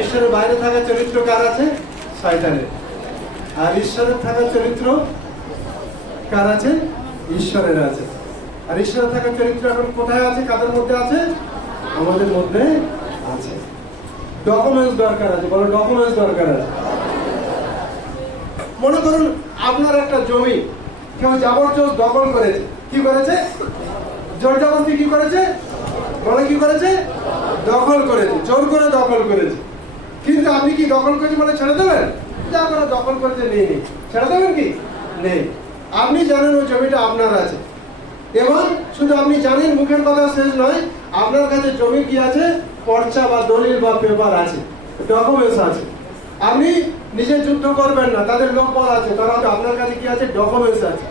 ঈশ্বরের বাইরে থাকা চরিত্র কার আছে? শয়তানের। আর ঈশ্বরের থাকা চরিত্র কার আছে? ঈশ্বরের আছে। আর ঈশ্বরের থাকা চরিত্র এখন কোথায় আছে? কাদের মধ্যে আছে? আমাদের মধ্যে আছে। ডকুমেন্টস দরকার আছে, বলো ডকুমেন্টস দরকার আছে। মনে করুন আপনার একটা জমি কেউ জবরদস্ত দখল করেছে। কি করেছে? জোর জবরদস্তি কি করেছে? বলে কি করেছে? দখল করেছে, জোর করে দখল করেছে। কিন্তু আপনি কি দখল করেছে বলে ছেড়ে দেবেন? যা আপনারা দখল করেছে নেই, ছেড়ে দেবেন কি? নেই। আপনি জানেন ওই জমিটা আপনার আছে, এবং শুধু আপনি জানেন মুখের কথা শেষ নয়, আপনার কাছে জমি কি আছে? পর্চা বা দলিল বা পেপার আছে, ডকুমেন্টস আছে। আপনি নিজে যুদ্ধ করবেন না, তাদের লোকবল আছে, তারা আপনার কাছে কি আছে? ডকুমেন্টস আছে।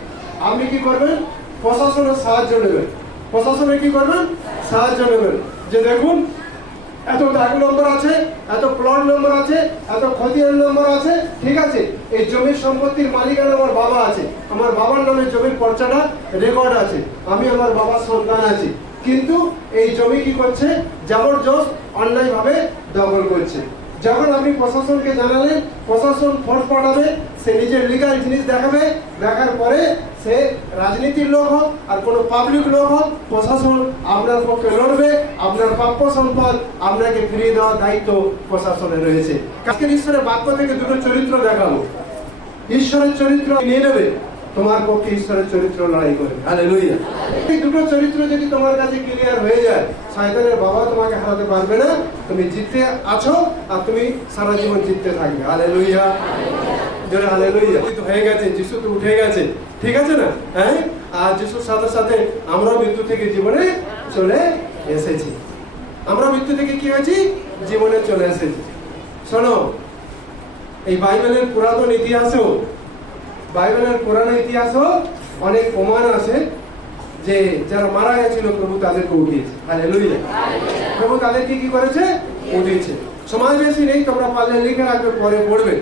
আপনি কি করবেন? প্রশাসনের সাহায্য নেবেন। প্রশাসনে কি করবেন? সাহায্য নেবেন, যে দেখুন এত দাগ নম্বর আছে, এত প্লট নম্বর আছে, এত খতিয়ান নম্বর আছে, ঠিক আছে, এই জমির সম্পত্তির মালিকানা আমার বাবা আছে, আমার বাবার নামে জমির পর্চাটা রেকর্ড আছে, আমি আমার বাবার সন্তান আছি, কিন্তু এই জমি কি করছে? জবরদস্ত অন্যায়ভাবে দখল করছে। যখন আপনি প্রশাসনকে জানালেন, প্রশাসন ফোর্স পাঠাবে, সে নিজের লিগাল জিনিস দেখাবে, দেখার পরে সে রাজনীতির লোক হোক আর কোনো পাবলিক লোক হোক, প্রশাসন আপনার পক্ষে লড়বে, আপনার প্রাপ্য সম্পদ আপনাকে ফিরিয়ে দেওয়ার দায়িত্ব প্রশাসনের রয়েছে। আজকের ঈশ্বরের বাক্য থেকে দুটো চরিত্র দেখাবো। ঈশ্বরের চরিত্র নিয়ে নেবে, তোমার পক্ষে ঈশ্বরের চরিত্র লড়াই করবে। হালেলুয়া। এই দুটো চরিত্র যদি তোমার কাছে ক্লিয়ার হয়ে যায়, শয়তানের বাবা তোমাকে হারাতে পারবে না। তুমি জিততে আছো আর তুমি সারা জীবন জিততে থাকবে। হালেলুয়া। জোরে হালেলুয়া। তো হয়ে গেছে, যিশু তো উঠে গেছে, ঠিক আছে না? হ্যাঁ, আর যিশুর সাথে সাথে আমরা মৃত্যু থেকে জীবনে চলে এসেছি। আমরা মৃত্যু থেকে কি হয়েছি? জীবনে চলে এসেছি। শোনো, এই বাইবেলের পুরাতন ইতিহাসেও, বাইবেলের পুরানো ইতিহাসও অনেক প্রমাণ আছে যে যারা মারা গেছিল প্রভু তাদেরকে উঠিয়েছে। হালেলুয়া। প্রভু তাদেরকে কি করেছে? উঠিয়েছে। সময় বেশি নেই, তোমরা পারলে লিখে রাখবে, পরে পড়বে।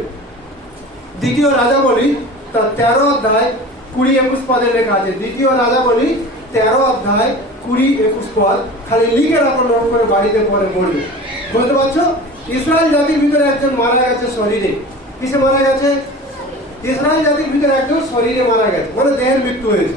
দ্বিতীয় রাজাবলী তার 13 অধ্যায় 20-21 পদে লেখা আছে। দ্বিতীয় রাজাবলী 13 অধ্যায় 20-21 পদ, খালি লিখে রাখো, নোট করে বাড়িতে পরে পড়বে। বুঝতে পারছো? ইসরায়েল জাতির ভিতরে একজন মারা গেছে শরীরে। কিসে মারা গেছে? ইসরায়েল জাতির ভিতরে একজন শরীরে মারা গেছে, মানে দেহের মৃত্যু হয়েছে।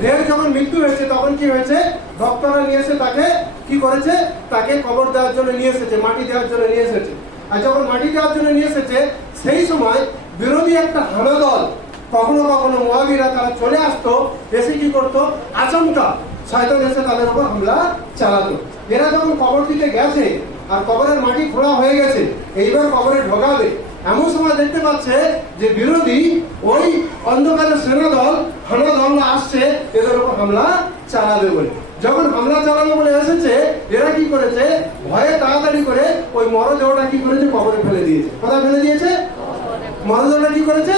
দেহের যখন মৃত্যু হয়েছে তখন কি হয়েছে? ভক্তরা নিয়ে এসে তাকে কি করেছে? তাকে কবর দেওয়ার জন্য নিয়ে এসেছে, মাটি দেওয়ার জন্য নিয়ে এসেছে। আর যখন মাটি দেওয়ার জন্য নিয়ে এসেছে, সেই সময় বিরোধী একটা হানা দল, কখনো কখনো মোয়াবিরা, তারা চলে আসতো, এসে কি করতো? আচমকা শয়তান এসে তাদের উপর হামলা চালাতো। এরা যখন কবর দিতে গেছে আর কবরের মাটি খোঁড়া হয়ে গেছে, এইবার কবরে ঢোকাবে, এমন সময় দেখতে পাচ্ছে যে বিরোধী ওই অন্ধকারের সেনাদল, হানা দল আসছে এদের উপর হামলা চালাবে বলে। যখন হামলা চালাবে বলে এসেছে, এরা কি করেছে? ভয়ে তাড়াতাড়ি করে ওই মরদেহটা কি করেছে? কবরে ফেলে দিয়েছে। কোথায় ফেলে দিয়েছে? মরদেহটা কি করেছে?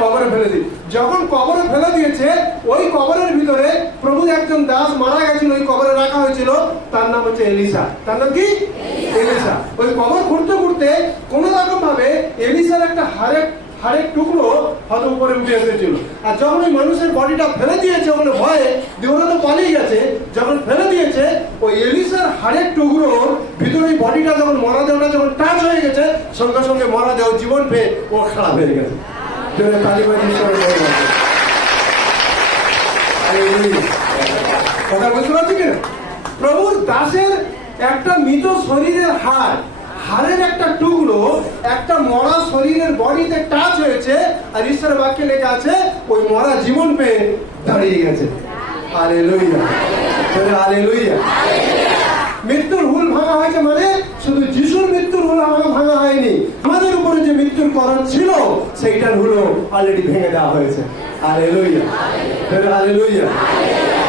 কবরে ফেলে দিয়েছে। যখন কবরে ফেলে দিয়েছে, ওই কবরের ভিতরে প্রভুর একজন দাস মারা গেছিল, ওই কবরে রাখা হয়েছিল, তার নাম হচ্ছে এলিসা। তার নাম কি? এলিসা। ওই কবর খুঁড়তে খুঁড়তে কোন রকম ভাবে এলিসার একটা হাড়ের টুকরো হয়তো উপরে উঠে এসেছিল। আর যখন ওই মানুষের বডিটা ফেলে দিয়েছে ওখানে ভয়ে, ওরা তো পালিয়ে গেছে, যখন ফেলে দিয়েছে, ওই এলিসার হাড়ের টুকরোর ভিতরে বডিটা যখন মরদেহটা যখন টাচ হয়ে গেছে, সঙ্গে সঙ্গে মরদেহ জীবন পেয়ে ও খারাপ হয়ে গেছে। কথা বুঝতে পারছি কিনা? প্রভুর দাসের একটা মৃত শরীরের হাড়ের একটা টুকরো একটা মরা শরীরের বডিতে টাচ হয়েছে, আর ঈশ্বরের বাক্যে লেখা আছে ওই মরা জীবন পেয়ে দাঁড়িয়ে গেছে। হালেলুয়া। হালেলুয়া। মৃত্যুর হুল ভাঙা হয়েছে, মানে শুধু যিশুর মৃত্যুর হুল ভাঙা হয়নি, আমাদের উপরে যে মৃত্যুর করণ ছিল সেইটার হুলও অলরেডি ভেঙে দেওয়া হয়েছে। হালেলুয়া। হালেলুয়া।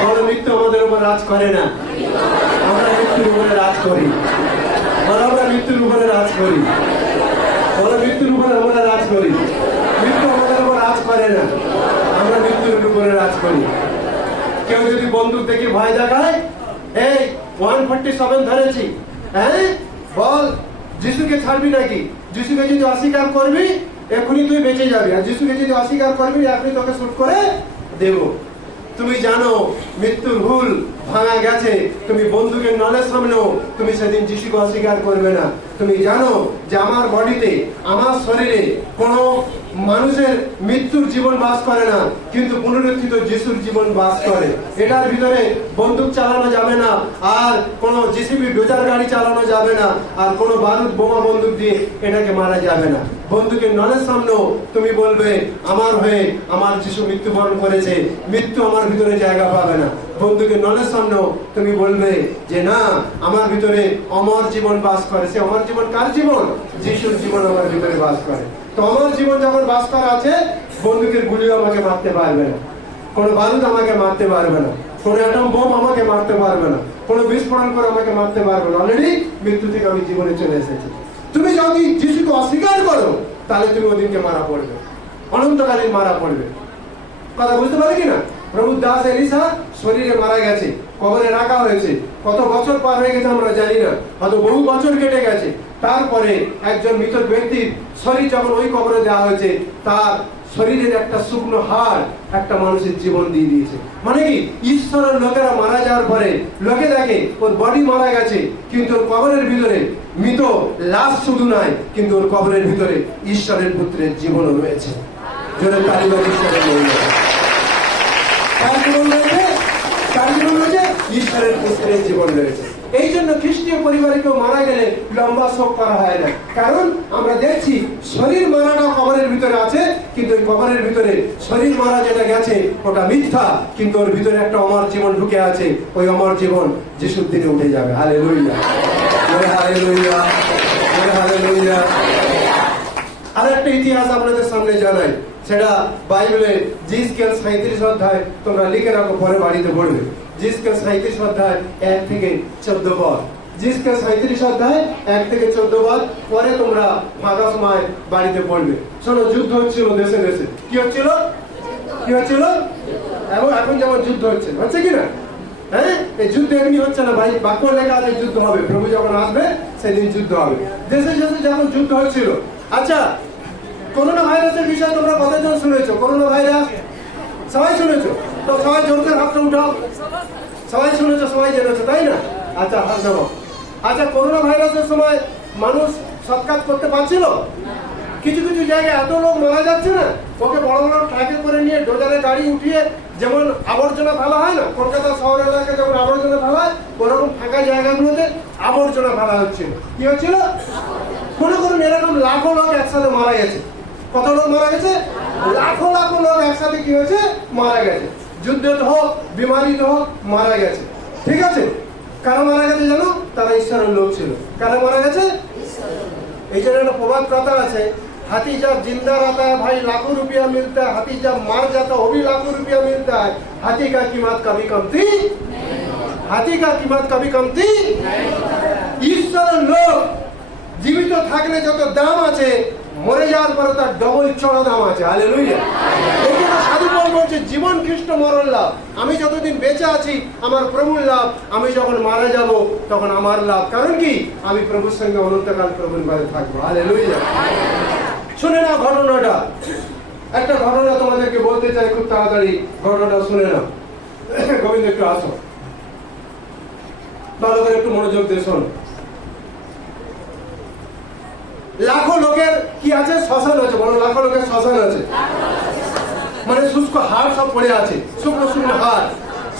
বড় মৃত্যু আমাদের উপর রাজ করে না, আমরা মৃত্যুর উপরে রাজ করি। আমরা মৃত্যুর উপরে রাজ করি। মৃত্যুর উপরে আমরা রাজ করি। মৃত্যু আমাদের উপর রাজ করে না, আমরা মৃত্যুর উপরে রাজ করি। কেউ যদি বন্দুক দেখে ভয় দেখায়, এই 147 ধরেছি, হ্যাঁ বল যিশুকে ছাড়বি নাকি? যিশুকে যদি অস্বীকার করবি এখনই তুই বেঁচে যাবি, আর যিশুকে যদি অস্বীকার করবি এখনই তোকে শুট করে দেব। তুমি জানো মৃত্যুর হুল ভাঙা গেছে, তুমি বন্দুকের নলের সামনেও তুমি সেদিন যিশুকে অস্বীকার করবে না। তুমি জানো যে আমার বডিতে, আমার শরীরে কোনো মানুষের মৃত্যুর জীবন বাস করে না, কিন্তু পুনরুত্থিত যিশুর জীবন বাস করে। এটার ভিতরে বন্দুক চালানো যাবে না, আর কোনো জিসিবি ডোজার গাড়ি চালানো যাবে না, আর কোনো বারুদ বোমা বন্দুক দিয়ে এটাকে মারা যাবে না। বন্দুকের নলের সামনেও তুমি বলবে আমার হয়ে আমার যিশু মৃত্যুবরণ করেছে, মৃত্যু আমার ভিতরে জায়গা পাবে না। বন্দুকের নলের সামনেও তুমি বলবে যে না, আমার ভিতরে অমর জীবন বাস করে। সে অমর জীবন কার জীবন? যিশুর জীবন আমার ভিতরে বাস করে। তো আমার জীবন যখন বাস করা আছে, বন্দুকের গুলিও আমাকে মারতে পারবে না, কোনো বারুদ আমাকে মারতে পারবে না, কোনো অ্যাটম বোম আমাকে মারতে পারবে না, কোনো বিস্ফোরণ করে আমাকে মারতে পারবে না। অলরেডি মৃত্যু থেকে আমি জীবনে চলে এসেছি। তুমি যদি যিশুকে অস্বীকার করো, তাহলে তুমি ওদিনকে মারা পড়বে, অনন্তকালীন মারা পড়বে। কথা বুঝতে পারে কিনা? প্রভু দাস এলিসা শরীরে মারা গেছে, কবরে রাখা হয়েছে। কত বছর পার হয়ে গেছে আমরা জানি না, হয়তো বহু বছর কেটে গেছে। তারপরে একজন মৃত ব্যক্তির শরীর যখন ওই কবরে দেওয়া হয়েছে, তার শরীরের একটা শুকনো হাড় একটা মানুষের জীবন দিয়ে দিয়েছে। মানে কি, ঈশ্বরের লোকেরা মারা যাওয়ার পরে লোকে দেখে ওর বডি মারা গেছে, কিন্তু ওর কবরের ভিতরে মৃত লাশ শুধু নাই, কিন্তু ওর কবরের ভিতরে ঈশ্বরের পুত্রের জীবনও রয়েছে। জোরে তালি বাজিয়ে ঈশ্বরের নাম রয়েছে। কার জীবন রয়েছে? কার জীবন রয়েছে? ঈশ্বরের পুত্রের জীবন রয়েছে। এই জন্য খ্রিস্টীয় পরিবারে কেউ মারা গেলে লম্বা শোক করা হয় না, কারণ আমরা দেখছি শরীর মারাটা কবরের ভিতরে আছে, কিন্তু ওই কবরের ভিতরে শরীর মারা যেটা গেছে ওটা মিথ্যা, কিন্তু ওর ভিতরে একটা অমর জীবন ঢুকে আছে। ওই অমর জীবন যিশুর দিনে উঠে যাবে। Hallelujah, hallelujah, hallelujah. আর একটা ইতিহাস আপনাদের সামনে জানাই, সেটা বাইবেলে জিসকেল 37 অধ্যায়, তোমরা লিখে রাখো, পরে বাড়িতে পড়বে। জিসকেল 37 অধ্যায় 1 থেকে 14 পদ। জিসকেল 37 অধ্যায় 1 থেকে 14 পদ, পরে তোমরা ফাঁকা সময় বাড়িতে পড়বে। শোনো, যুদ্ধ হচ্ছিল দেশে দেশে। কি হচ্ছিল? কি হচ্ছিল? এবং এখন যেমন যুদ্ধ হচ্ছে, হচ্ছে কিনা? হ্যাঁ, এই যুদ্ধ এমনি হচ্ছে না ভাই, বাক্য লেখা আছে যুদ্ধ হবে, প্রভু যখন আসবে সেদিন যুদ্ধ হবে। দেশে দেশে যেমন যুদ্ধ হচ্ছিল। আচ্ছা, করোনা ভাইরাসের বিষয়ে তোমরা কতজন শুনেছো? করোনা ভাইরাস সবাই শুনেছো তো? সবাই জোর করে হাতটা উঠাও। সবাই শুনেছো, সবাই জেনেছো, তাই না? আচ্ছা, হাত দেবো। আচ্ছা, করোনা ভাইরাসের সময় মানুষ সৎ কাজ করতে পারছিল? কিছু কিছু জায়গায় এত লোক মারা যাচ্ছে না, ওকে বড় বড় ট্রাকে করে নিয়ে ডোজারে গাড়ি উঠিয়ে, যেমন আবর্জনা ফেলা হয় না কলকাতা শহর এলাকায়, যেমন আবর্জনা ফেলা হয়, ওরকম ফাঁকা জায়গাগুলোতে আবর্জনা ফেলা হচ্ছিল। কি হচ্ছিল? মনে করুন এরকম লাখো লোক একসাথে মারা গেছে। কত লোক মারা গেছে? লাখো লাখো লোক একসাথে কি হয়েছে? মারা গেছে। যুদ্ধে হোক, বিমারিতে হোক, মারা গেছে। ঠিক আছে? কারা মারা গেছে জানো? তারা ঈশ্বরের লোক ছিল। কারা মারা গেছে? এই জন্য একটা প্রবাদ কথা আছে, हाथी जब जिंदा रहता है भाई लाखों रुपया मिलता है, हाथी जब मर जाता है वो भी लाखों रुपया मिलता है। हाथी का कीमत कभी कमती, हाथी का कीमत कभी कमती। ঈশ্বরের লোক জীবিত থাকলে যত দাম আছে, মরে যাওয়ার পরে তার ডবল চড়া দাম আছে। হালেলুয়া। এই জন্য সাধু পাউল বলছে, জীবন খ্রিস্ট, মরণ লাভ। আমি যতদিন বেঁচে আছি আমার প্রভুর লাভ, আমি যখন মারা যাব তখন আমার লাভ। কারণ কি? আমি প্রভুর সঙ্গে অনন্তকাল প্রভুর ঘরে থাকবো। হালেলুয়া। শুনে না ঘটনাটা, একটা ঘটনা তোমাদেরকে বলতে চাই খুব তাড়াতাড়ি। ঘটনাটা শুনে নাও। গোবিন্দ একটু আসো, ভালো করে একটু মনোযোগ দিয়ে শোনো। লাখো লোকের কি আছে? শ্মশান আছে। বলো, লাখো লোকের শ্মশান আছে। মানে শুষ্ক হাড় সব পড়ে আছে, শুকনো শুকনো হাড়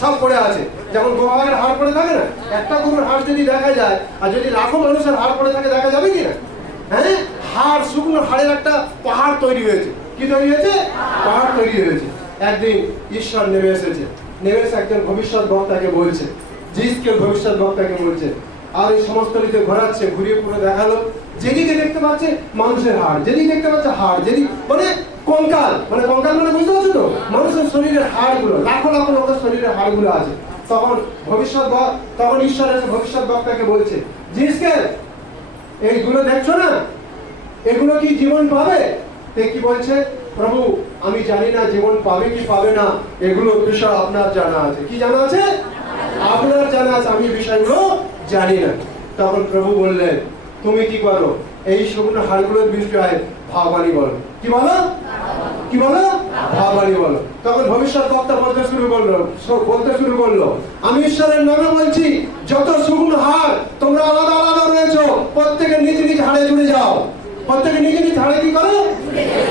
সব পড়ে আছে। যেমন গোবাগের হাড় পড়ে থাকে না, একটা গরুর হাড় যদি দেখা যায়, আর যদি লাখো মানুষের হাড় পড়ে থাকে, দেখা যাবে কিনা? হ্যাঁ, হাড়, শুকনো হাড়ের একটা পাহাড় তৈরি হয়েছে। কি তৈরি হয়েছে? পাহাড় তৈরি হয়েছে। একদিন ঈশ্বর নেমে এসেছে। নেমে এসে একজন ভবিষ্যৎ বক্তাকে বলছে, জিসকেল ভবিষ্যৎ বক্তাকে বলছে, আর এই সমস্ত লিতে ঘোরাচ্ছে, ঘুরিয়ে পুরো দেখালো। যেদিকে দেখতে পাচ্ছে মানুষের হাড়, যেদিকে দেখতে পাচ্ছে হাড়, যেদিকে মানে কঙ্কাল, মানে কঙ্কাল মানে বুঝতে পারছো তো? মানুষের শরীরের হাড়গুলো, লাখো লাখো লোকের শরীরের হাড়গুলো আছে। তখন তখন ঈশ্বর এসে ভবিষ্যৎ বক্তাকে বলছে, জিসকেল এইগুলো দেখছো না, এগুলো কি জীবন পাবে? তে কি বলছে? প্রভু, আমি জানি না জীবন পাবে কি পাবে না, এগুলো বিষয় আপনার জানা আছে। কি জানা আছে? আপনার জানা আছে, আমি বিষয়গুলো জানি না। তখন প্রভু বললেন, তুমি কি করো? এই শুকনো হাড়গুলোর বিষয়ে ভাবানি বলো। কি বলো? কি বলো? ভাবানি বলো। তখন ভবিষ্যৎ বক্তা বলতে শুরু করলো, আমি ঈশ্বরের নামে বলছি, যত শুকনো হাড় তোমরা আলাদা আলাদা রয়েছো, প্রত্যেকে নিজ নিজ হাড়ে জুড়ে যাও। প্রত্যেকে নিজ নিজ হাড়ে কি করো?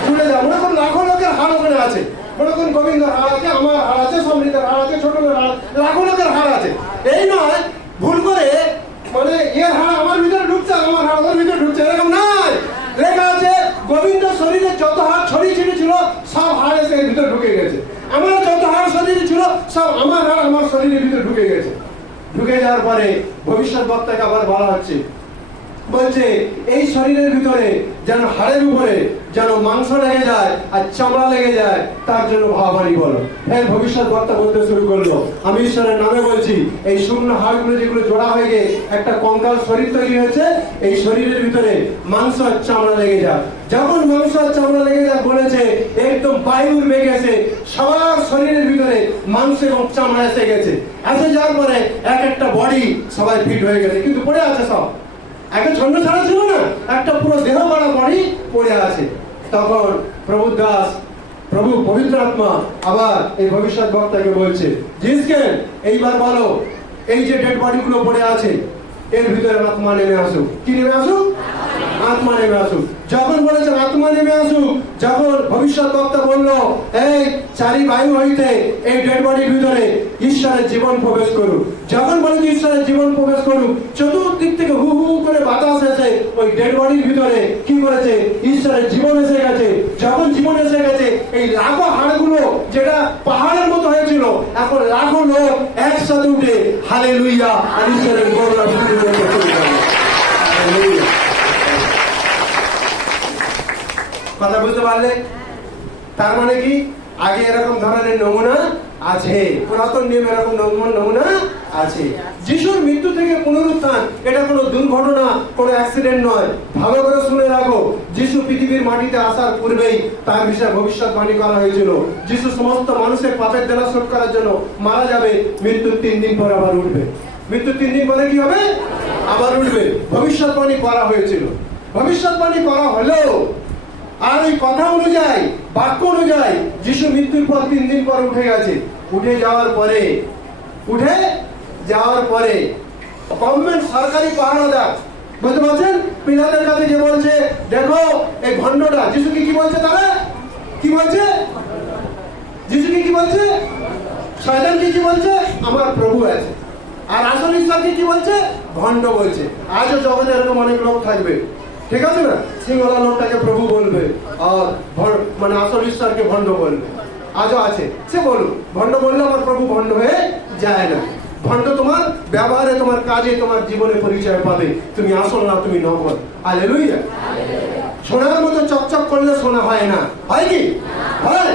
জুড়ে যাও। মনে করুন লাখো লোকের হাড় ওখানে আছে, মনে করুন গোবিন্দর হাড় আছে, আমার হাড় আছে, সমৃদ্ধের হাড় আছে, ছোট হাড়, লাখো লোকের হাড় আছে। এই নয় ভুল করে মানে এর হাড় আমার ভিতরে ঢুকছে, আমার হাড় ওর ভিতরে ঢুকছে, এরকম নয়। লেখা আছে গোবিন্দ শরীরে যত হাড় ছড়িয়ে ছিটিয়ে ছিল সব হাড় এসে এর ভিতরে ঢুকে গেছে। আমার যত হাড় শরীরে ছিল সব আমার হাড় আমার শরীরের ভিতরে ঢুকে গেছে। ঢুকে যাওয়ার পরে ভবিষ্যৎ বক্তাকে আবার বলা হচ্ছে, বলছে এই শরীরের ভিতরে যেন হাড়ের উপরে যেন মাংস লেগে যায় আর চামড়া লেগে যায়, তার জন্য ভাবানি বলো। হ্যাঁ, ভবিষ্যৎ বক্তা বলতে শুরু করলো, আমি ঈশ্বরের নামে বলছি, এই শূন্য হাড়গুলো যেগুলো জোড়া হয়ে গিয়ে একটা কঙ্কাল শরীর তৈরি হয়েছে, এই শরীরের ভিতরে মাংস আর চামড়া লেগে যায়। যখন মাংস আর চামড়া লেগে যায় বলেছে, একদম বায়ুর বেগ এসে সবার শরীরের ভিতরে মাংস এবং চামড়া এসে গেছে। এসে যাওয়ার পরে এক একটা বডি সবাই ফিট হয়ে গেছে, কিন্তু পড়ে আছে সব। একটা ছন্ন ছাড়া ছিল না, একটা পুরো দেহ বাড়া বডি পড়ে আছে। তখন প্রভু দাস, প্রভু পবিত্র আত্মা আবার এই ভবিষ্যৎ বক্তাকে বলছে, জিসকে এইবার বলো, এই যে ডেড বডি গুলো পড়ে আছে এর ভিতরে আত্মা নেমে আসুক। কি নেমে আসুক? আত্মা নেমে আসুক। যখন বলেছেন আত্মা নেমে আসুক, যখন ভবিষ্যৎ বক্তা বলল, এই চারি বায়ু হইতে এই ডেড বডির ভিতরে ঈশ্বরের জীবন প্রবেশ করুক। যখন বলেছে ঈশ্বরের জীবন প্রবেশ করুক, চতুর্দিক থেকে হু হু করে বাতাস এসে ওই ডেড বডির ভিতরে কি করেছে? ঈশ্বরের জীবন এসে গেছে। যখন জীবন এসে গেছে, এই লাখো হাড়গুলো যেটা পাহাড়ের মতো হয়েছিল, এখন লাখো লোক একসাথে উঠে হালেলুয়া আর ঈশ্বরের গৌরব কথা বুঝতে পারলে? তার মানে কি, আগে এরকম ধরনের নমুনা আছে, পুরাতন নিয়ম এরকম নমুনা আছে। যিশুর মৃত্যু থেকে পুনরুত্থান এটা কোনো দুর্ঘটনা, কোনো অ্যাক্সিডেন্ট নয়। ভালো করে শুনে রাখো, যিশু পৃথিবীর মাটিতে আসার পূর্বেই তার বিষয়ে ভবিষ্যৎবাণী করা হয়েছিল। যিশু সমস্ত মানুষের পাপের দেনা শোধ করার জন্য মারা যাবে, মৃত্যুর 3 দিন পর আবার উঠবে। মৃত্যুর 3 দিন পরে কি হবে? আবার উঠবে। ভবিষ্যৎবাণী করা হয়েছিল। ভবিষ্যৎবাণী করা হলেও আর ওই কথা অনুযায়ী, বাক্য অনুযায়ী যিশু মৃত্যুর পর 3 দিন পর উঠে গেছে। উঠে যাওয়ার পরে গভর্নমেন্ট সরকারি পাহারাদার, বুঝতে পারছেন, পিলাতের কাছে যে বলছে, দেখো এই ভণ্ডটা, যিশুকে কি বলছে? তারা কি বলছে? যিশুকে কি বলছে? শয়তানকে কি বলছে? আমার প্রভু আছে। আর আসল ঈশ্বরকে কি বলছে? ভণ্ড বলছে। আজও জগতে এরকম অনেক লোক থাকবে, ঠিক আছে না? সিংহলা লোকটাকে প্রভু বলবে আর মানে আসল ঈশ্বরকে ভণ্ড বলবে। আজও আছে। সে বলুন, ভণ্ড বললে আমার প্রভু ভণ্ড হয়ে যায় না। ভণ্ড তোমার ব্যবহারে, তোমার কাজে, তোমার জীবনে পরিচয় পাবে, তুমি আসল না, তুমি নকল। হালেলুয়া। সোনার মতো চকচক করলে সোনা হয় না, হয় কি? হয়।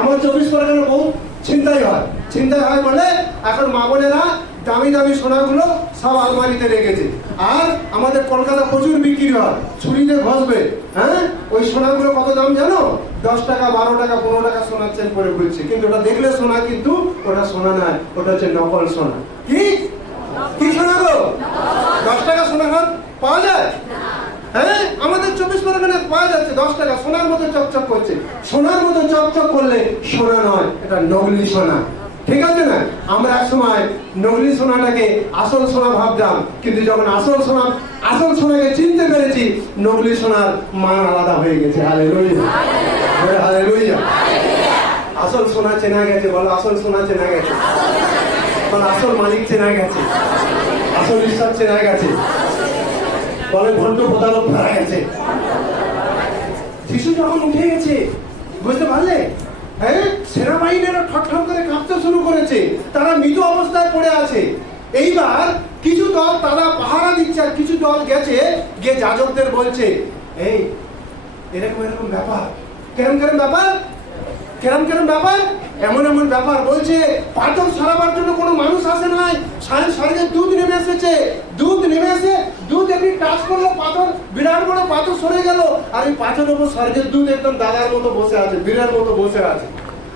আমার 24 পরগনা বহু ছিনতাই হয় বলে এখন মা বোনেরা দামি দামি সোনাগুলো সব আলমারিতে রেখেছে। আর আমাদের কলকাতা প্রচুর বিক্রি হয়, ছুরিতে ঘষবে। হ্যাঁ, ওই সোনাগুলো কত দাম জানো? 10 টাকা, 12 টাকা, 15 টাকা সোনার চেন করে ঘুরছে, কিন্তু ওটা দেখলে সোনা, কিন্তু ওটা সোনা নয়, ওটা হচ্ছে নকল সোনা। কি সোনা গো? 10 টাকা সোনা পাওয়া যায়? হ্যাঁ, আমাদের 24 পরগনায় পাওয়া যাচ্ছে 10 টাকা, সোনার মতো চকচক করছে। সোনার মতো চকচক করলে সোনা নয়, এটা নকলি সোনা, ঠিক আছে না? আমরা এক সময় নকলি সোনাটাকে আসল সোনা ভাবতাম, কিন্তু যখন আসল সোনাকে চিনতে পেরেছি, নকলি সোনার মান আলাদা হয়ে গেছে। Hallelujah, hallelujah. আসল সোনা চেনা গেছে, বলো আসল সোনা চেনা গেছে, বলো আসল মালিক চেনা গেছে, আসল ঈশ্বর চেনা গেছে, বলে ভণ্ড প্রতারক ধরা গেছে। যিশু যখন উঠে গেছে, বুঝতে পারলে? হ্যাঁ, সেনাবাহিনীরা ঠকঠক করে কাঁপতে শুরু করেছে, তারা মৃত অবস্থায় পড়ে আছে। এইবার কিছু দল তারা পাহারা দিচ্ছে, আর কিছু দল গেছে, গিয়ে যাজকদের বলছে, এই এরকম ব্যাপার, কেরম ব্যাপার, এমন ব্যাপার বলছে, পাথর সরাবার জন্য কোনো মানুষ আসে নাই, স্বর্গের দুধ নেমে এসেছে, দুধ এমনি টাচ করলো, পাথর, বিরাট বড় পাথর সরে গেল, আর ওই পাথরের উপর স্বর্গের দুধ একদম দাদার মতো বসে আছে, বিরাট মতো বসে আছে।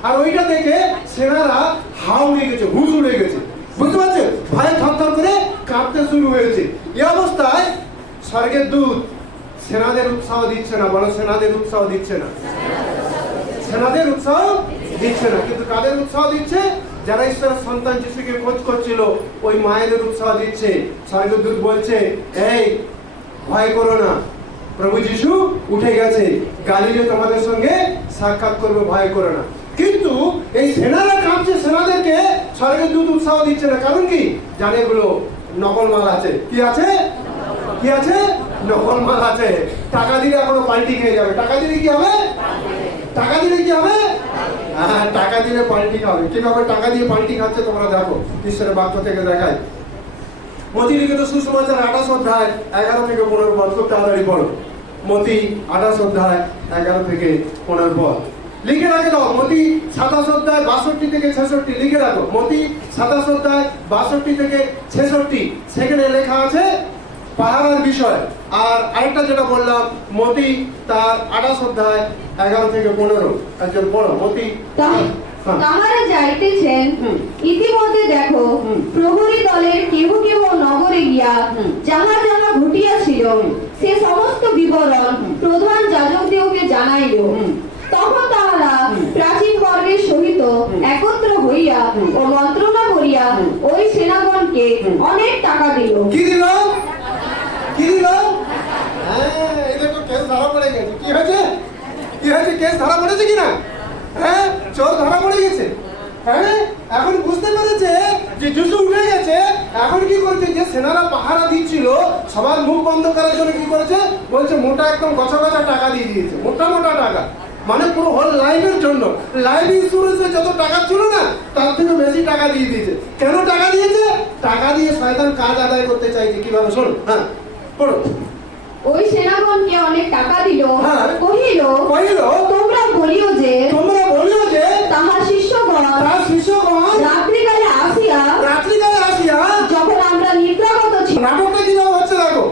আর ওইটা দেখে সেনারা উড়ে গেছে, হুশ উড়ে গেছে, বুঝতে পারছো? ভয়ে থরথর করে কাঁপতে শুরু হয়েছে। এই অবস্থায় স্বর্গের দূত সেনাদের উৎসাহ দিচ্ছে না, বলো সেনাদের উৎসাহ দিচ্ছে না। সেনাদের উৎসাহ দিচ্ছে না, কিন্তু কাদের উৎসাহ দিচ্ছে? যারা ঈশ্বরের সন্তান যিশুকে খোঁজ করছিল ওই মায়েদের উৎসাহ দিচ্ছে। স্বর্গদূত বলছে, এই ভয় করো না, প্রভু যিশু উঠে গেছে, গালিলে তোমাদের সঙ্গে সাক্ষাৎ করবে, ভয় করো না। কিন্তু এই সেনারা কাঁপছে, সেনাদেরকে স্বর্গদূত উৎসাহ দিচ্ছে না। কারণ কি? জানে এগুলো নকল মাল আছে। কি আছে? কি আছে? নকল মাল আছে। টাকা দিলে এখনো পাল্টি খেয়ে যাবে। টাকা দিলে কি হবে? টাকা দিলে কি হবে? হ্যাঁ, টাকা দিলে পাল্টি খাবে। কিভাবে টাকা দিয়ে পাল্টি খাচ্ছে তোমরা দেখো, ঈশ্বরের বাক্য থেকে দেখায়। মতি লিখিত সুসমাচার 28 অধ্যায় 11 থেকে 15 পদ, খুব তাড়াতাড়ি পড়ো। মতি 28 অধ্যায় 11 থেকে 15 পদ লিখে রাখে দাও। মতি 27 অধ্যায় 62 থেকে 66 লিখে রাখো। মতি 27 অধ্যায় 62 থেকে 66 সেখানে লেখা আছে পাহারার বিষয়। আর আরেকটা যেটা বললাম, মতি তার 28 অধ্যায় 11 থেকে 15। একজন পড়ো মতি। তাহারা যাইতেছেন, ইতিমধ্যে দেখো প্রহরী দলের কেহ কেহ নগরে গিয়া যাহা যাহা ঘটিয়াছিল সে সমস্ত বিবরণ প্রধান যাজকদিগকে জানাইল। তখন তাহারা প্রাচীন বর্গের সহিত একত্র হইয়া ও মন্ত্রণা করিয়া ওই সেনাগণকে অনেক টাকা দিল। কি দিল? কি দিল? হ্যাঁ, এটা তো কেস ধরা পড়ে গেছে। কি হয়েছে? কি হয়েছে? কেস ধরা পড়েছে কিনা? হ্যাঁ, চোর ধরা পড়ে গেছে। হ্যাঁ, এখন বুঝতে পেরেছে যে যিশু উঠে গেছে। এখন কি করছে? যে সেনারা পাহারা দিচ্ছিল সবার মুখ বন্ধ করার জন্য কি করেছে? বলছে মোটা একদম গছা গছা টাকা দিয়ে দিয়েছে, মোটা মোটা টাকা। মানে পুরো হোল লাইফের জন্য, লাইফ ইন্স্যুরেন্সে যত টাকা ছিল না তার থেকে বেশি টাকা দিয়ে দিয়েছে। কেন টাকা দিয়েছে? টাকা দিয়ে শয়তান কাজ আদায় করতে চাইছে। কিভাবে? শোনো, হ্যাঁ পড়ো। ওই সেনাগণকে অনেক টাকা দিল। হ্যাঁ। কহিল, তোমরা বলিও যে তাহার শিষ্যগণ রাত্রিকালে আসিয়া যখন আমরা নিদ্রাগত ছিলাম। নাটকটা কিভাবে হচ্ছে দেখো।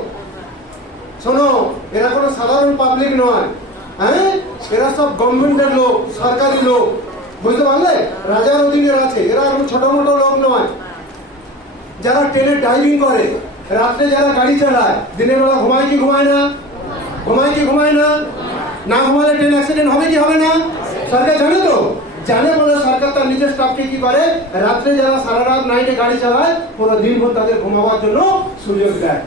শোনো, এরা কোনো সাধারণ পাবলিক নয়। হ্যাঁ, এরা সব গভর্নমেন্টের লোক, সরকারি লোক, বুঝতে পারলে? রাজার অধীনের আছে। এরা কোনো ছোট মোটো লোক নয়। যারা ট্রেনে ড্রাইভিং করে, রাত্রে যারা গাড়ি চালায়, দিনের বেলা ঘুমায় কি ঘুমায় না? ঘুমায় কি ঘুমায় না? না ঘুমালে ট্রেন অ্যাক্সিডেন্ট হবে কি হবে না? সরকার জানে তো। জানে বলে সরকার তার নিজের স্টাফকে কি করে, রাত্রে যারা সারা রাত নাইটে গাড়ি চালায় পুরো দিনভর তাদের ঘুমাবার জন্য সুযোগ দেয়,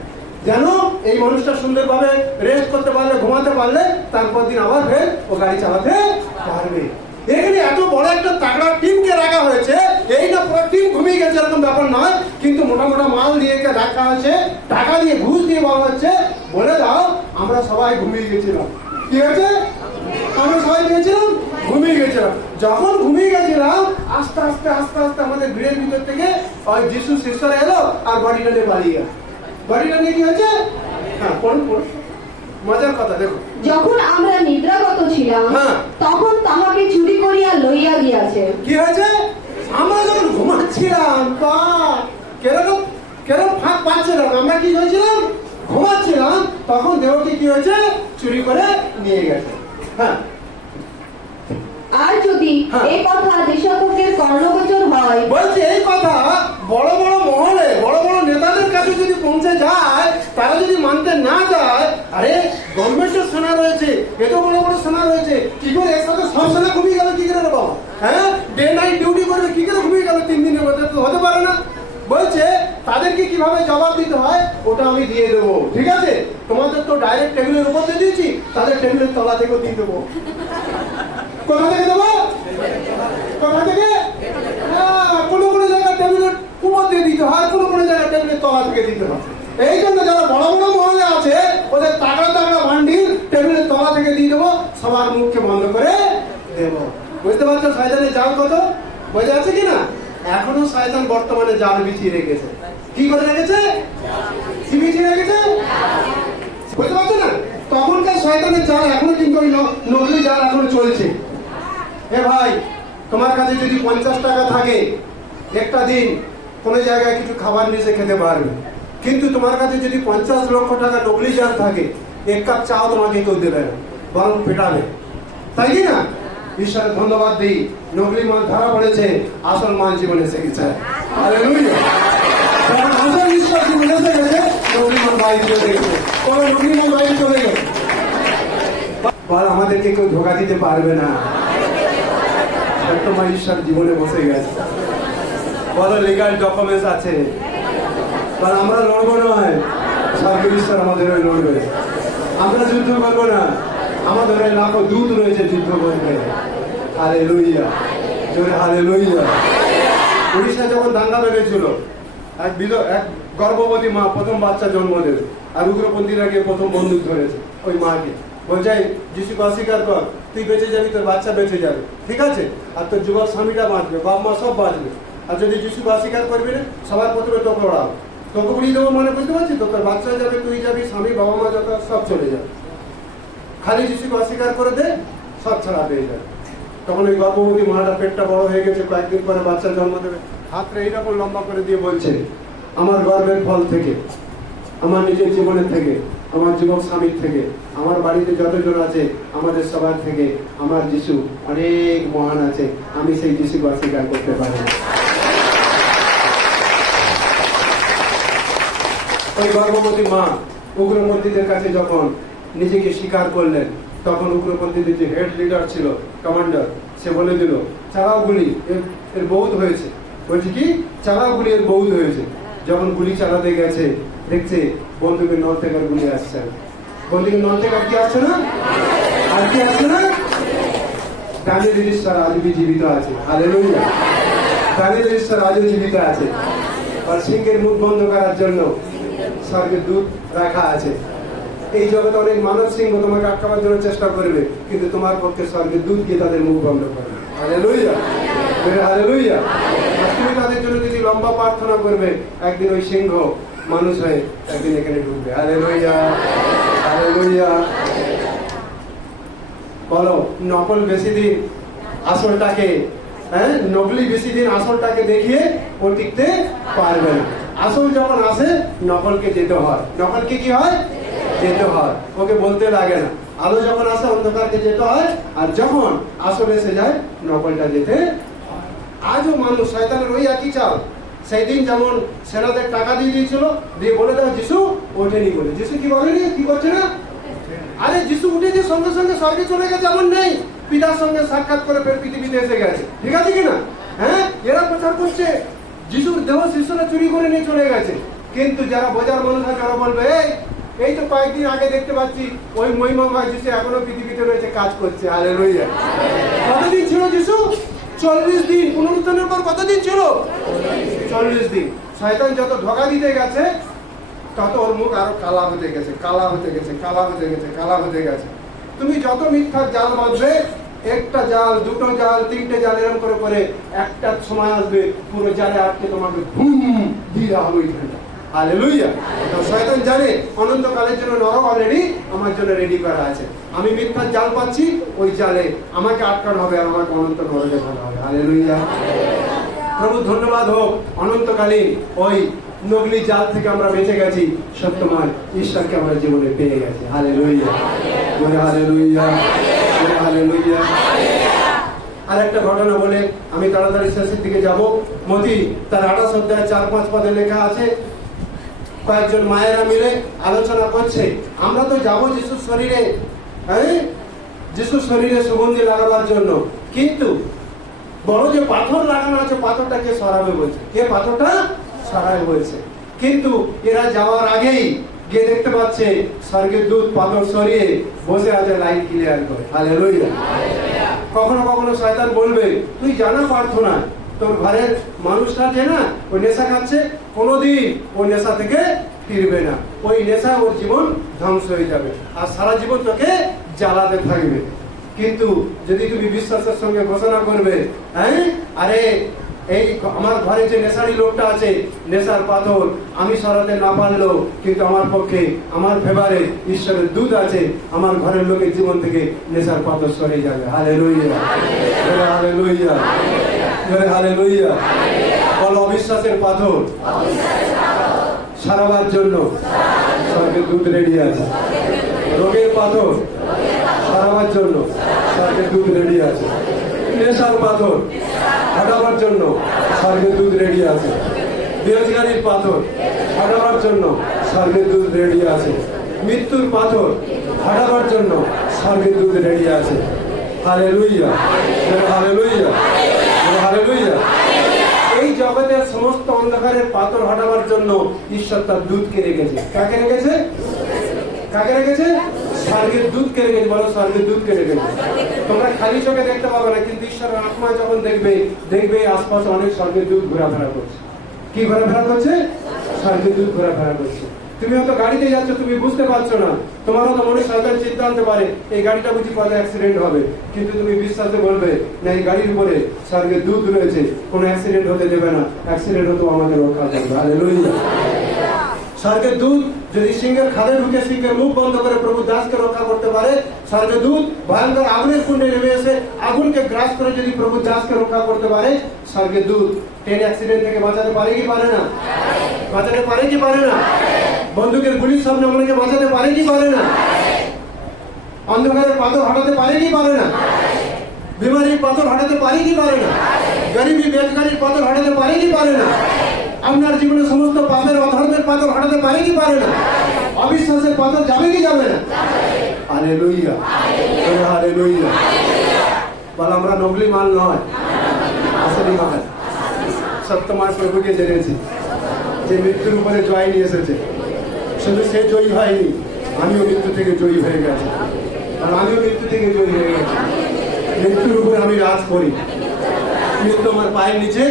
যেন এই মানুষটা সুন্দরভাবে রেস্ট করতে পারলে, ঘুমাতে পারলে তারপর দিন আবার ফের ও গাড়ি চালাতে পারবে। এখানে এত বড় একটা তাগড়া টিমকে রাখা হয়েছে। এই না পুরো টিম ঘুমিয়ে গেছে এরকম ব্যাপার নয়, কিন্তু মোটা মোটা মাল দিয়ে রাখা হয়েছে, টাকা দিয়ে ঘুষ দিয়ে বলা হচ্ছে বলে দাও আমরা সবাই ঘুমিয়ে গেছিলাম। কি হয়েছে? আমরা সবাই গেছিলাম, ঘুমিয়ে গেছিলাম। যখন ঘুমিয়ে গেছিলাম আস্তে আস্তে আস্তে আস্তে আমাদের গৃহের ভিতর থেকে ওই যিশু শিষ্যরা এলো আর বডিটা নিয়ে পালিয়ে গেল। বডিটা নিয়ে কি হয়েছে? হ্যাঁ পড়ুন পড়ুন, মজার কথা দেখো। যখন আমরা নিদ্রাগত ছিলাম, তখন তাহাকে চুরি করিয়া লইয়া গিয়াছে। কি হয়েছে? আমরা যখন ঘুমাচ্ছিলাম, বা কেরকম কেরকম ফাঁক পাচ্ছিলাম, আমরা কি হয়েছিলাম? ঘুমাচ্ছিলাম, তখন দেহটি কি হয়েছে? চুরি করে নিয়ে গেছে। হ্যাঁ, আর যদি এই কথা দেশাত্মকের কর্ণগোচর হয়, বলছে এই কথা বড় বড় মহলে, বড় বড় নেতাদের কাছে যদি পৌঁছে যায়, তারা যদি মানতে না যায়, আরে গভর্নমেন্টের সেনা রয়েছে, এত বড় বড় সেনা রয়েছে, কি করে একসাথে সব সেনা ঘুমিয়ে গেল? কি করে বাবা? হ্যাঁ, ডে নাইট ডিউটি করবে, কি করে ঘুমিয়ে গেল 3 দিনের মধ্যে? তো হতে পারে না। বলছে তাদেরকে কিভাবে জবাব দিতে হয় ওটা আমি দিয়ে দেবো। ঠিক আছে, তোমাদের তো ডাইরেক্ট টেবিলের উপর দিয়ে দিয়েছি, তাদের টেবিলের তলা থেকেও দিয়ে দেবো। কোথা থেকে দেবো? কোথা থেকে? কোনো কোনো জায়গায় টেবিলের উপর দিয়ে দিতে হয়, কোনো কোনো জায়গায় টেবিলের তলা থেকে দিতে হয়। এই জন্য যারা বড় বড় মহলে আছে ওদের তাগড়া তাগড়া বান্ডিল টেবিলের তলা থেকে দিয়ে দেবো, সবার মুখকে বন্ধ করে দেবো। বুঝতে পারছো শয়তানের জাল কত? বোঝা যাচ্ছে কিনা? এখনো শয়তান বর্তমানে জাল বিছিয়ে রেখেছে। কি করে রেখেছে? কি বিছিয়ে রেখেছে? বুঝতে পারছো না? তখনকার শয়তানের জাল এখনো কিন্তু ওই নকলি জাল এখনো চলছে। এ ভাই, তোমার কাছে যদি 50 টাকা থাকে, একটা দিন কোনো জায়গায় কিছু খাবার নিয়ে খেতে পারবে। কিন্তু তোমার কাছে যদি 50 লক্ষ টাকা নকলি জাল থাকে, এক কাপ চাও তোমাকে কেউ দেবে না, বরং পেটাবে। তাই কি না? ঈশ্বরের ধন্যবাদ দিই, নকলি মাল ধরা পড়েছে, আসল মাল জীবনে এসে গেছে। হালেলুয়া। আসল ঈশ্বর জীবনে এসে গেছে, নকলি মাল বাইরে চলে গেছে। কোনো নকলি মাল বাইরে চলে গেছে। আমাদেরকে কেউ ধোকা দিতে পারবে না। একটা মা ঈশ্বর জীবনে বসে গেছে। বলো লিগাল ডকুমেন্টস আছে, কারণ আমরা লড়বো নয়, স্বর্গের ঈশ্বর আমাদের হয়ে লড়বে। আমরা যুদ্ধ করবো না, আমাদের হয়ে লাখো দূত রয়েছে যুদ্ধ করবে। হালেলুয়া, জোরে হালেলুয়া। উড়িষ্যা যখন দাঙ্গা বেড়েছিল, এক গর্ভবতী মা প্রথম বাচ্চা জন্ম দেবে, আর উগ্রপন্থীরা গিয়ে প্রথম বন্দুক ধরেছে ওই মাকে, বলছে যিশুকে অস্বীকার কর, তুই বেঁচে যাবি, তোর বাচ্চা বেঁচে যাবে, ঠিক আছে, আর তোর যুবক স্বামীটা বাঁচবে, বাপ মা সব বাঁচবে। আর যদি যিশুকে অস্বীকার করবি না, সবার প্রথমে তোকে ওড়াও, তোকে উড়িয়ে দেবো, মানে বুঝতে পারছি তো, তোর বাচ্চা যাবে, তুই যাবি, স্বামী বাবা মা যত সব চলে যাবে। খালি যিশুকে অস্বীকার করে দে, সব ছাড়া পেয়ে যাবে। তখন ওই গর্ভবতী মাটা পেটটা বড় হয়ে গেছে, কয়েকদিন পরে বাচ্চা জন্ম দেবে, হাতটা এইরকম লম্বা করে দিয়ে বলছে, আমার গর্ভের ফল থেকে, আমার নিজের জীবনের থেকে, আমার যুবক স্বামীর থেকে, আমার বাড়িতে যতজন আছে আমাদের সবার থেকে আমার যিশু অনেক মহান আছে, আমি সেই যিশুকে অস্বীকার করতে পারি না। ওই গর্ভবতী মা উগ্রপন্থীদের কাছে যখন নিজেকে স্বীকার করলেন, তখন উগ্রপন্থীদের যে হেড লিডার ছিল, কমান্ডার, সে বলে দিল, চালাও গুলি, এর বহুত হয়েছে। বলছে কি, চালাও গুলি, এর বহুত হয়েছে। যখন গুলি চালাতে গেছে, দেখছে বন্দুকের নল থেকে গুলি আসছে। বন্দুকের নল থেকে কি আসছে না, আর কি আসছে না, দানিয়েল ঈশ্বর আজও জীবিত আছে। হালেলুয়া, দানিয়েল ঈশ্বর আজও জীবিত আছে। আর সিংহের মুখ বন্ধ করার জন্য স্বর্গের দূত রাখা আছে। এই জগতে অনেক মানব সিংহ তোমাকে আটকাবার জন্য চেষ্টা করবে, কিন্তু তোমার পক্ষে স্বর্গের দূত গিয়ে তাদের মুখ বন্ধ করবে। Hallelujah, hallelujah. আর তুমি তাদের জন্য যদি লম্বা প্রার্থনা করবে, একদিন ওই সিংহ মানুষ হয়ে একদিন এখানে ঢুকবে। Hallelujah, hallelujah. বলো, নকল বেশি দিন আসলটাকে, নকলি বেশি দিন আসলটাকে দেখিয়ে ও টিকতে পারবে না। আসল যখন আসে, নকলকে যেতে হয়। নকলকে কি হয়, যেতে হয়, ওকে বলতে লাগে না। আলো যখন আসে, অন্ধকারকে যেতে হয়, আর যখন আসল এসে যায়, নকলটা যেতে। আজও মানুষ শয়তানের ওই একই চাল। সেই দিন যেমন সেনাদের টাকা দিয়ে দিয়েছিল, দিয়ে বলে দাও যিশু ওঠেনি বলে। যিশু কি বলেনি, কি করছে না, আরে যিশু উঠেছে, সঙ্গে সঙ্গে স্বর্গে চলে গেছে এমন নেই, পিতার সঙ্গে সাক্ষাৎ করে ফের পৃথিবীতে এসে গেছে, ঠিক আছে কিনা? হ্যাঁ, এরা প্রচার করছে যিশুর দেহ শিষ্যরা চুরি করে নিয়ে চলে গেছে। কিন্তু যারা বোঝার মানুষ আছে, ওরা বলবে, এই তো কয়েকদিন আগে দেখতে পাচ্ছি ওই মহিমাময় যিশু এখনো পৃথিবীতে রয়েছে, কাজ করছে। হালেলুয়া। কতদিন ছিল যিশু? 40 দিন। পুনরুত্থানের পর কতদিন ছিল? 40 দিন। শয়তান যত ধোঁকা দিতে গেছে, তত ওর মুখ আরো কালা হতে গেছে, কালা হতে গেছে, কালা হতে গেছে, কালা হতে গেছে। তুমি যত মিথ্যার জাল বাঁধবে, একটা জাল, দুটো জাল, তিনটে জাল, এরকম করে করে একটা সময় আসবে পুরো জালে আটকে তোমাকে ঘুম দিয়ে হবে। হালেলুয়া। শয়তান জানে অনন্তকালের জন্য নরক অলরেডি আমার জন্য রেডি করা আছে। আমি মিথ্যার জাল পাচ্ছি, ওই জালে আমাকে আটকানো হবে, আর আমাকে অনন্ত নরকে ফেলা হবে। হালেলুয়া। প্রভু ধন্যবাদ হোক, অনন্তকালীন ওই নকলি জাল থেকে আমরা বেঁচে গেছি, সত্যমান ঈশ্বরকে আমার জীবনে পেয়ে গেছি। Hallelujah, hallelujah, hallelujah. আর একটা ঘটনা বলে আমি তাড়াতাড়ি শেষের দিকে যাব। মতি তার 28 অধ্যায় 4-5 পদে লেখা আছে, কয়েকজন মায়েরা মিলে আলোচনা করছে, আমরা তো যাবো যিশুর শরীরে, যিশুর শরীরে সুগন্ধি লাগাবার জন্য, কিন্তু বড় যে পাথর লাগানো আছে, পাথরটা কে সরাবে বলছে, কে পাথরটা সরাবে বলছে। কিন্তু এরা যাওয়ার আগেই গিয়ে দেখতে পাচ্ছে স্বর্গের দূত পাথর সরিয়ে বসে আছে, লাইন ক্লিয়ার করে। হালেলুয়া। কখনো কখনো শয়তান বলবে, তুই জানা প্রার্থনা, তোর ঘরের মানুষটা যে না ওই নেশা খাচ্ছে, কোনোদিন ওই নেশা থেকে ফিরবে না, ওই নেশা ওর জীবন ধ্বংস হয়ে যাবে, আর সারা জীবন তোকে জ্বালাতে থাকবে। কিন্তু যদি তুমি বিশ্বাসের সঙ্গে ঘোষণা করবে, আরে এই আমার ঘরে যে নেশারি লোকটা আছে, নেশার পাথর আমি সরাতে না পারলেও, কিন্তু আমার পক্ষে, আমার ফেভারে ঈশ্বরের দূত আছে, আমার ঘরের লোকের জীবন থেকে নেশার পাথর সরে যাবে। Hallelujah, hallelujah, hallelujah. বল, অবিশ্বাসের পাথর সারাবার জন্য স্বর্গের দূত রেডি আছে। রোগের পাথর সারাবার জন্য স্বর্গের দূত রেডি আছে। নেশার পাথর হটাবার জন্য স্বর্গের দূত রেডি আছে। বেরোজগারির পাথর হটাবার জন্য স্বর্গের দূত রেডি আছে। মৃত্যুর পাথর হটাবার জন্য স্বর্গের দূত রেডি আছে। Hallelujah, hallelujah. হালেলুয়া। এই জগতের সমস্ত অন্ধকারের পাথর হটাবার জন্য ঈশ্বর তার দূতকে রেখেছে। কাকে রেখেছে? কাকে রেখেছে? স্বর্গের দূতকে রেখেছে। বলো, স্বর্গের দূতকে রেখেছে। তোমরা খালি চোখে দেখতে পাবে না, কিন্তু ঈশ্বরের আত্মা যখন দেখবে আশপাশে অনেক স্বর্গের দূত ঘোরাফেরা করছে। কি ঘোরাফেরা করছে? স্বর্গের দূত ঘোরাফেরা করছে। তুমি হয়তো গাড়িতে যাচ্ছ, তুমি বুঝতে পারছো না, তোমার হয়তো মনে শয়তান চিন্তা আনতে পারে এই গাড়িটা বুঝি পথে অ্যাক্সিডেন্ট হবে, কিন্তু তুমি বিশ্বাসে বলবে না, এই গাড়ির উপরে স্বর্গের দূত রয়েছে, কোনো অ্যাক্সিডেন্ট হতে দেবে না, অ্যাক্সিডেন্ট হতো আমাদের রক্ষা করবে। হালেলুয়া। স্বর্গের দূত যদি সিংহের খাদে ঢুকে সিংহের মুখ বন্ধ করে প্রভু দাসকে রক্ষা করতে পারে, স্বর্গের দূত ভয়ঙ্কর আগুনের কুণ্ডে নেমে এসে আগুনকে গ্রাস করে যদি প্রভু দাসকে রক্ষা করতে পারে, স্বর্গের দূত ট্রেন অ্যাক্সিডেন্ট থেকে বাঁচাতে পারে কি পারে না? বাঁচাতে পারে কি পারে না? বন্দুকের গুলির সামনে আমাকে বাঁচাতে পারে কি পারে না? অন্ধকারের পাথর হটাতে পারে কি পারে না? বিমারির পাথর হটাতে পারে কি পারে না? গরিবী বেকারির পাথর হটাতে পারে কি পারে না? আপনার জীবনে সমস্ত পাপের অধর্মের পাথর হটাতে পারে কি পারে না? অবিশ্বাসের পাথর যাবে কি যাবে না? Hallelujah, hallelujah. বল, আমরা নকলি মাল নয়, আসলে মাল। সত্যমার প্রভুকে জেনেছি, যে মৃত্যুর উপরে জয় নিয়ে এসেছে। শুধু সে জয়ী হয়নি, আমিও মৃত্যু থেকে জয়ী হয়ে গেছি। আর আমিও মৃত্যু থেকে জয়ী হয়ে গেছি। মৃত্যুর উপরে আমি রাজ করি। মৃত্যু আমার পায়ের নিচে,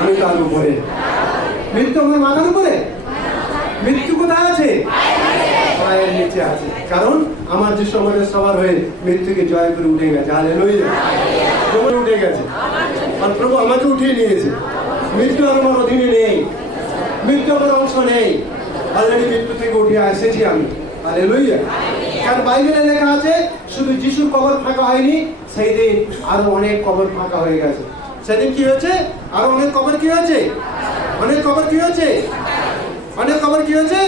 আমি তার উপরে। মৃত্যু আমার মাথার উপরে, মৃত্যু কোথায় আছে? পায়ের নিচে আছে। কারণ আমার যিশু আমাদের সবার হয়ে মৃত্যুকে জয় করে উঠে গেছে। হালেলুয়া। উঠে গেছে, আর প্রভু আমাকে উঠিয়ে নিয়েছে। মৃত্যু আর আমার অধীনে নেই, মৃত্যু আমার অংশ নেই। অলরেডি মৃত্যু থেকে উঠে এসেছি আমি। হালেলুয়া। কারণ বাইবেলে লেখা আছে, শুধু যিশুর কবর ফাঁকা হয়নি, সেই দিন আরো অনেক কবর ফাঁকা হয়ে গেছে। সেদিন কি হয়েছে? আরো অনেক কবর কি হয়েছে? অনেক কবর কি হয়েছে? অনেক কবর কি হয়েছে?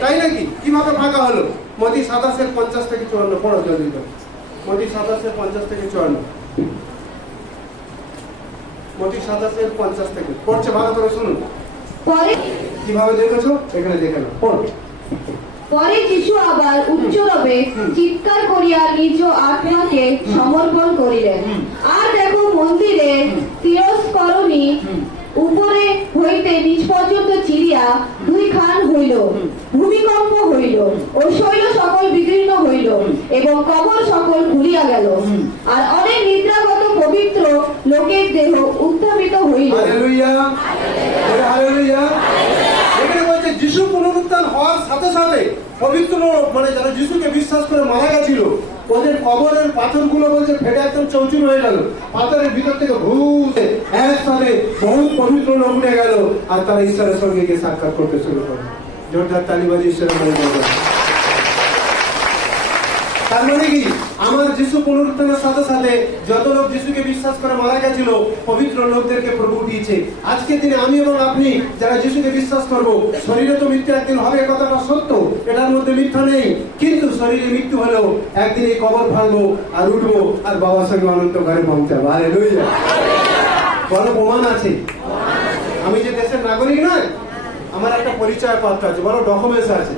তাই নাকি? কিভাবে ফাঁকা হলো? মতি 27:50 থেকে 54 পড়ো জলদি করে। মতি 27:50 থেকে 54। মতি 27:50 থেকে পড়ছে, ভালো করে শুনুন। পরে কিভাবে দেখেছো? এখানে দেখে নাও, পড়ো। পরে যিশু আবার উচ্চরবে চিৎকার করিয়া নিজ আত্মাকে সমর্পণ করিলেন। আর দেখো, মন্দিরে তিরস্করণী উপরে হইতে নিচ পর্যন্ত চিরিয়া 2 খান হইল, ভূমিকম্প হইল, ও শৈল সকল বিদীর্ণ হইল, এবং কবর সকল খুলিয়া গেল। আর অনেক নিদ্রাগত পবিত্র লোকের দেহ উত্থাপিত হইল। Hallelujah, hallelujah. এখানে বলছে যিশু পুনরুত্থান হওয়ার সাথে সাথে পবিত্র মানে যারা যিশুকে বিশ্বাস করে মারা গেছিল, ওদের কবরের পাথরগুলো বলছে ফেটে একদম চৌচুর হয়ে গেল। পাথরের ভিতর থেকে ভূতে একসাথে বহুত পবিত্র লোক উঠে গেল, আর তারা ঈশ্বরের সঙ্গে গিয়ে সাক্ষাৎ করতে শুরু করে। জোরদার তালিবাজি ঈশ্বরের নামে বলবে। তার মানে কি? আমার যিশু পুনরুত্থানের সাথে সাথে যত লোক যিশুকে বিশ্বাস করে মারা গেছিল, পবিত্র লোকদেরকে প্রভু উঠিয়েছে। আজকের দিনে আমি এবং আপনি যারা যিশুকে বিশ্বাস করব, শরীরে তো মৃত্যু একদিন হবে, কথাটা সত্য, এটার মধ্যে মিথ্যা নেই। কিন্তু শরীরে মৃত্যু হলেও একদিন এই কবর ভাঙবো আর উঠবো, আর বাবার সঙ্গে অনন্ত ঘরে পৌঁছাবো। হালেলুয়া। বলো, প্রমাণ আছে। আমি যে দেশের নাগরিক নয়, আমার একটা পরিচয় পত্র আছে, বলো ডকুমেন্টস আছে।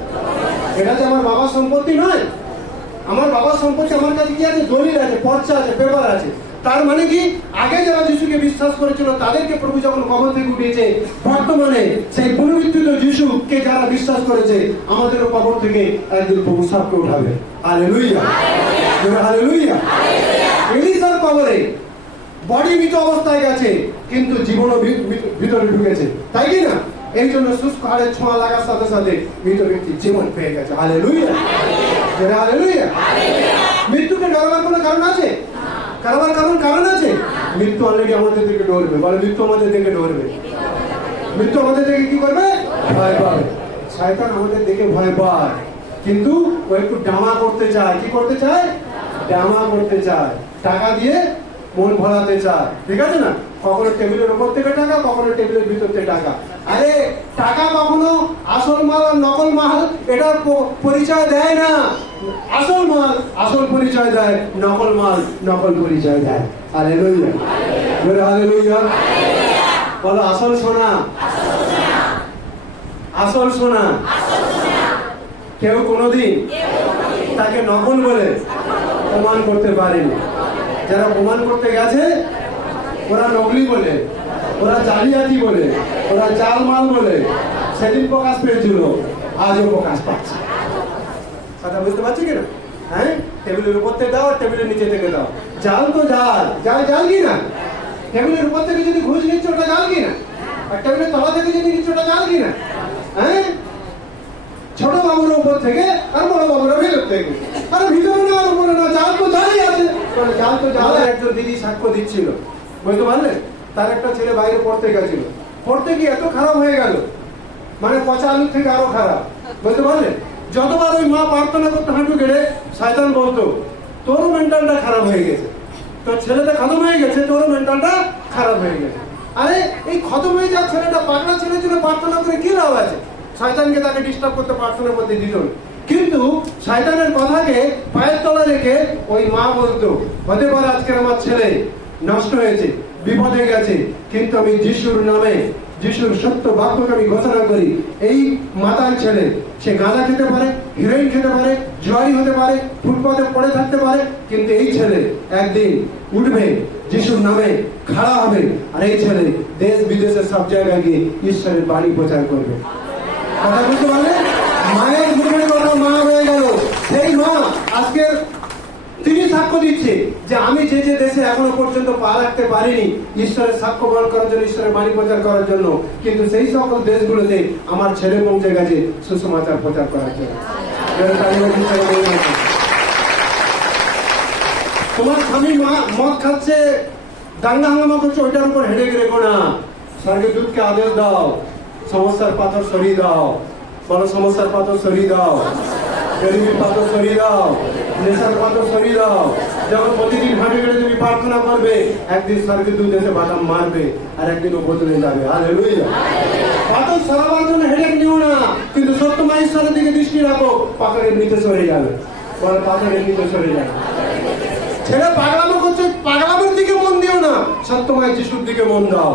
এটা যে আমার বাবার সম্পত্তি নয়, আমার বাবার সম্পত্তি আমার কাছে কি আছে? দলিল আছে, পর্চা আছে, পেপার আছে। তার মানে কি? আগে যারা যিশুকে বিশ্বাস করেছিল তাদেরকে প্রভু যখন কবর থেকে উঠিয়েছে, বর্তমানে সেই পুনরুত্থিত যিশুকে যারা বিশ্বাস করেছে, আমাদেরও কবর থেকে একদিন প্রভু সাপকে উঠাবে। Hallelujah, hallelujah. এলিসার কবরে বডি মৃত অবস্থায় গেছে, কিন্তু জীবনও ভিতরে ঢুকেছে, তাই কি না? এই জন্য শুষ্ক হাড়ের ছোঁয়া লাগার সাথে সাথে মৃত ব্যক্তি জীবন পেয়ে গেছে। Hallelujah, hallelujah. মৃত্যুকে ডরাবার কোনো কারণ আছে? কারণ আছে? মৃত্যু অলরেডি আমাদের দিকে ডরবে। বলে, মৃত্যু আমাদের দিকে ডরবে। মৃত্যু আমাদের দিকে কি করবে? ভয় পাবে। শয়তান আমাদের দিকে ভয় পায়, কিন্তু ও একটু ডামা করতে চায়। কি করতে চায়? ডামা করতে চায়, টাকা দিয়ে মন ভরাতে চায়। ঠিক আছে না? কখনো টেবিলের উপর থেকে টাকা, কখনো টেবিলের ভিতর থেকে টাকা। আরে টাকা কখনো আসল মাল আর নকল মাল এটা পরিচয় দেয় না। আসল মাল আসল পরিচয় দেয়, নকল মাল নকল পরিচয় দেয়। Hallelujah, hallelujah. বলো, আসল সোনা, আসল সোনা কেউ কোনোদিন তাকে নকল বলে প্রমাণ করতে পারেনি। যারা প্রমাণ করতে গেছে ওরা নকলি বলে, ওরা জালিয়াতি বলে, ওরা জালমাল বলে সেদিন প্রকাশ পেয়েছিল, আজও প্রকাশ পাচ্ছে। কথা বুঝতে পারছি কিনা? হ্যাঁ, টেবিলের উপর থেকে দাও আর টেবিলের নিচে থেকে দাও, জাল তো জাল, জাল জাল কি না? টেবিলের উপর থেকে যদি ঘুষ নিচ্ছে ওটা জাল কি না? আর টেবিলের তলা থেকে যদি নিচ্ছে ওটা জাল কি না? হ্যাঁ, ছোট বাবুর উপর থেকে আর বড় বাবুর ভিতর থেকে, আর ভিতরে না আর উপরে না, জাল তো জালই আছে। জাল তো জাল। একজন দিদি সাক্ষ্য দিচ্ছিল, বুঝতে পারলেন? তার একটা ছেলে বাইরে পড়তে গেছিল, পড়তে গিয়ে এত খারাপ হয়ে গেল, মানে পচা আলুর থেকে আরো খারাপ, বুঝতে পারলেন? যতবার ওই মা প্রার্থনা করতে হাঁটু গেড়ে শয়তান বলতো তোরও মেন্টালটা খারাপ হয়ে গেছে, তোর ছেলেটা খতম হয়ে গেছে, তোরও মেন্টালটা খারাপ হয়ে গেছে। আরে এই খতম হয়ে যাওয়া ছেলেটা পাগলা ছেলের জন্য প্রার্থনা করে কি লাভ আছে? শয়তানকে তাকে ডিস্টার্ব করতে প্রার্থনা করতে দিত না। কিন্তু শয়তানের কথাকে পায়ের তলা রেখে ওই মা বলতো হতে পারে আজকের আমার ছেলে নষ্ট হয়েছে, বিপদে গেছে, কিন্তু আমি যিশুর নামে, যিশুর সত্য বাক্যকে আমি ঘোষণা করি, এই মাতাল ছেলে সে গাঁজা খেতে পারে, হিরোইন খেতে পারে, জুয়ারি হতে পারে, ফুটপাতে পড়ে থাকতে পারে, কিন্তু এই ছেলে একদিন উঠবে, যিশুর নামে খাড়া হবে, আর এই ছেলে দেশ বিদেশের সব জায়গায় গিয়ে ঈশ্বরের বাণী প্রচার করবে। কথা বুঝতে পারলে? মায়ের মুখের কথা মা হয়ে গেল। সেই মা আজকে তিনি সাক্ষ্য দিচ্ছে যে আমি যে যে দেশে এখনো পর্যন্ত পা রাখতে পারিনি ঈশ্বরের সাক্ষ্য বহন করার জন্য, ঈশ্বরের বাণী প্রচার করার জন্য, কিন্তু সেই সকল দেশগুলোতে আমার ছেলে পৌঁছে গেছে সুসমাচার প্রচার করার জন্য। তোমার স্বামী মদ খাচ্ছে, দাঙ্গা হাঙ্গামা করছে, ওইটার উপর হেডে রেখো না। স্বর্গদূতকে আদেশ দাও, সমস্যার পাথর সরিয়ে দাও। বলো, সমস্যার পাথর সরিয়ে দাও, গরিবের পাথর সরিয়ে দাও, নেশার পাথর সরিয়ে দাও। যখন প্রতিদিন হাঁটে গেলে তুমি প্রার্থনা করবে, একদিন স্বর্গদূত এসে বাদাম মারবে, আর একদিন ও বদলে যাবে। হালেলুয়া। পাথর সরাবার জন্য হেডেক নিও না, কিন্তু সত্যময় ঈশ্বরের দিকে দৃষ্টি রাখো, পাথরের নিচে সরে যাবে। বলো, পাথরের নিচে সরে যাবে। ছেলে পাগলামো করছে, পাগলামের দিকে মন দিও না, সত্যময় যিশুর দিকে মন দাও।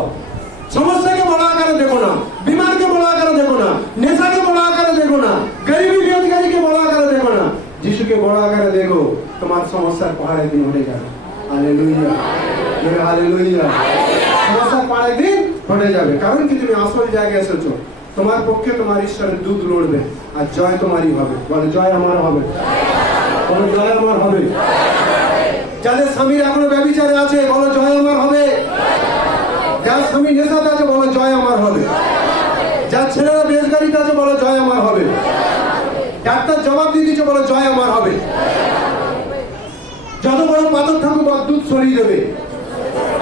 সমস্যাকে বড় আকারে দেখো না, বিমারকে বড় আকারে দেখো না, নেশাকে বড় আকারে দেখো না, গরিবী বেরোজগারিকে বড় আকারে দেখো না, যিশুকে বড় আকারে দেখো, তোমার সমস্যার পাহাড়ে দিন হয়ে যাবে। Hallelujah, hallelujah. সমস্যার পাহাড়ে দিন হয়ে যাবে, কারণ কি তুমি আসল জায়গায় এসেছো। তোমার পক্ষে তোমার ঈশ্বরের দূত লড়বে, আর জয় তোমারই হবে। বলে, জয় আমার হবে। বলো, জয় আমার হবে। যাদের স্বামীর এখনো ব্যভিচারে আছে, বলো, জয় আমার হবে। যার স্বামী নেশাতে আছে, বলো, জয় আমার হবে। যার ছেলেরা বেজগারিতে আছে, বলো, জয় আমার হবে। ডাক্তার জবাব দিয়ে দিচ্ছে, বলো, জয় আমার হবে। যত বড় পাথর থাকুক, দুধ সরিয়ে দেবে।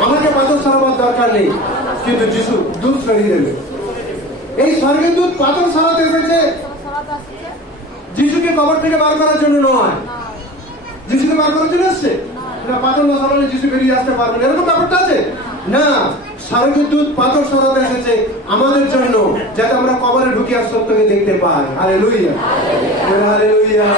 আমাকে পাথর সরাবার দরকার নেই, কিন্তু যিশু দুধ সরিয়ে দেবে। এই স্বর্গের দুধ পাথর সরাতে এসেছে, যিশুকে কবর থেকে বার করার জন্য নয়। যিশুকে বার করার জন্য এসছে না, পাথর না সরালে যিশু বেরিয়ে আসতে পারবে না, এরকম ব্যাপারটা আছে না। স্বর্গদূত পাথর সরাতে এসেছে আমাদের জন্য, যাতে আমরা কবরে ঢুকে আর সত্যকে দেখতে পাই। Hallelujah, hallelujah.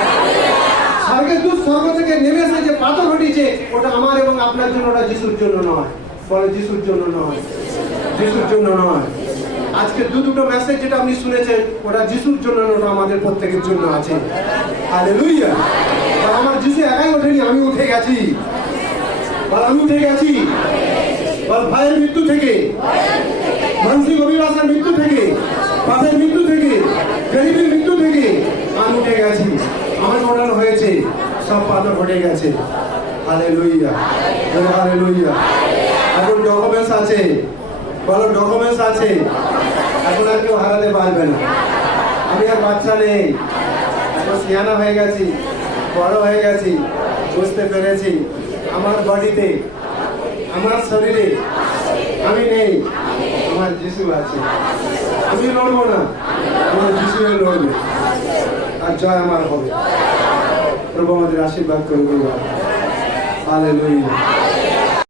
স্বর্গদূত স্বর্গ থেকে নেমে এসেছে, পাথর হটিয়েছে, ওটা আমার এবং আপনার জন্য, ওটা যিশুর জন্য নয়। বলে, যিশুর জন্য নয়, যিশুর জন্য নয়। আজকে দুটো মেসেজ যেটা আপনি শুনেছেন, ওটা যিশুর জন্য, ওটা আমাদের প্রত্যেকের জন্য আছে। হালেলুয়া। আমার যিশু একাই ওঠেনি, আমি উঠে গেছি। বল, আমি উঠে গেছি। বল, ভাইয়ের মৃত্যু থেকে, মানসিক অভিলাষার মৃত্যু থেকে, পাপের মৃত্যু থেকে, গরিবের মৃত্যু থেকে আমি উঠে গেছি। আমার ওঠানো হয়েছে, সব পাথর ঘটে গেছে। Hallelujah, hallelujah. এখন ডকুমেন্টস আছে। বলো, ডকুমেন্টস আছে। এখন আর কেউ হারাতে পারবে না। আমি আর বাচ্চা নেই, এখন সিয়ানা হয়ে গেছি, বড় হয়ে গেছি, বুঝতে পেরেছি আমার বডিতে, আমার শরীরে আমি নেই, আমার যিশু আছে। আমি লড়বো না, আমার যিশু লড়বে, আর জয় আমার হবে। প্রভু আমাদের আশীর্বাদ করবে। হালেলুয়া।